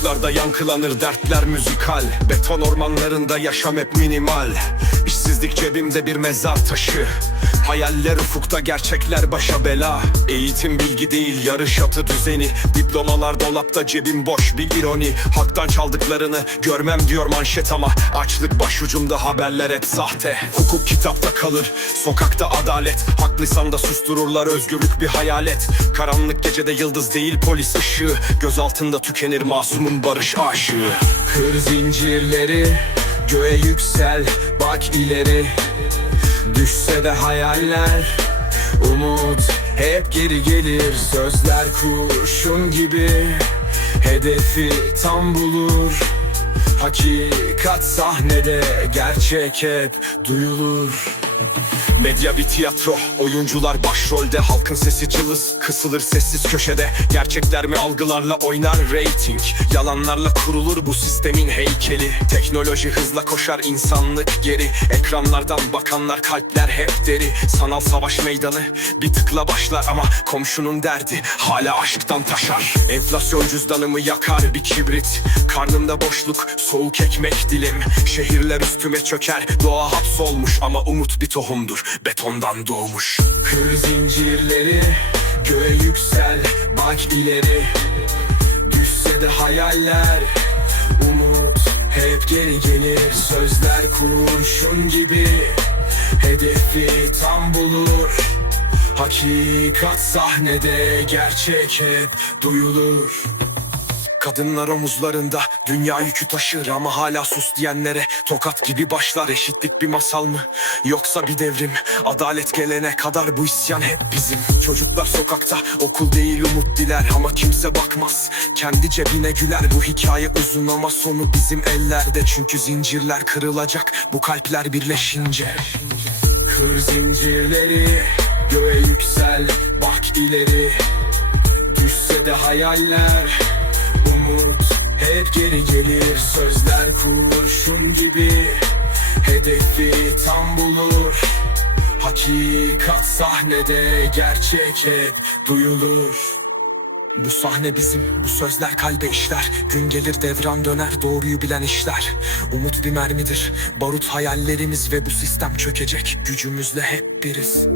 Sokaklarda yankılanır dertler müzikal. Beton ormanlarında yaşam hep minimal. İşsizlik cebimde bir mezar taşı Hayaller ufukta gerçekler başa bela. Eğitim bilgi değil yarış atı düzeni. Diplomalar dolapta cebim boş bir ironi. Haktan çaldıklarını görmem diyor manşet ama Açlık başucumda haberler hep sahte. Hukuk kitapta kalır sokakta adalet. Hak lisanda sustururlar özgürlük bir hayalet. Karanlık gecede yıldız değil polis ışığı. Göz altında tükenir masumun barış aşığı. Kır zincirleri göğe yüksel bak ileri Düşse de hayaller Umut hep geri gelir. Sözler kurşun gibi Hedefi tam bulur. Hakikat sahnede Gerçek hep duyulur Medya bir tiyatro, oyuncular başrolde Halkın sesi cılız, kısılır sessiz köşede. Gerçekler mi algılarla oynar rating Yalanlarla kurulur bu sistemin heykeli. Teknoloji hızla koşar insanlık geri. Ekranlardan bakanlar kalpler hep deri. Sanal savaş meydanı bir tıkla başlar Ama komşunun derdi hala aşktan taşar. Enflasyon cüzdanımı yakar bir kibrit. Karnımda boşluk, soğuk ekmek dilim. Şehirler üstüme çöker, doğa hapsolmuş Ama umut bir tohumdur, betondan doğmuş. Kır zincirleri, göğe yüksel, bak ileri. Düşse de hayaller, umut hep geri gelir. Sözler kurşun gibi, hedefi tam bulur. Hakikat sahnede, gerçek hep duyulur Kadınlar omuzlarında dünya yükü taşır ama hala sus diyenlere tokat gibi başlar. Eşitlik bir masal mı? Yoksa bir devrim? Adalet gelene kadar bu isyan hep bizim. Çocuklar sokakta okul değil umut diler ama kimse bakmaz. Kendi cebine güler bu hikaye uzun ama sonu bizim ellerde. Çünkü zincirler kırılacak bu kalpler birleşince. Kır zincirleri göğe yüksel bak ileri. Düşse de hayaller geri gelir Sözler kurşun gibi. Hedefi tam bulur. Hakikat sahnede Gerçek hep duyulur. Bu sahne bizim, bu sözler kalbe işler. Gün gelir devran döner, doğruyu bilen işler. Umut bir mermidir, barut hayallerimiz Ve bu sistem çökecek, gücümüzle hep biriz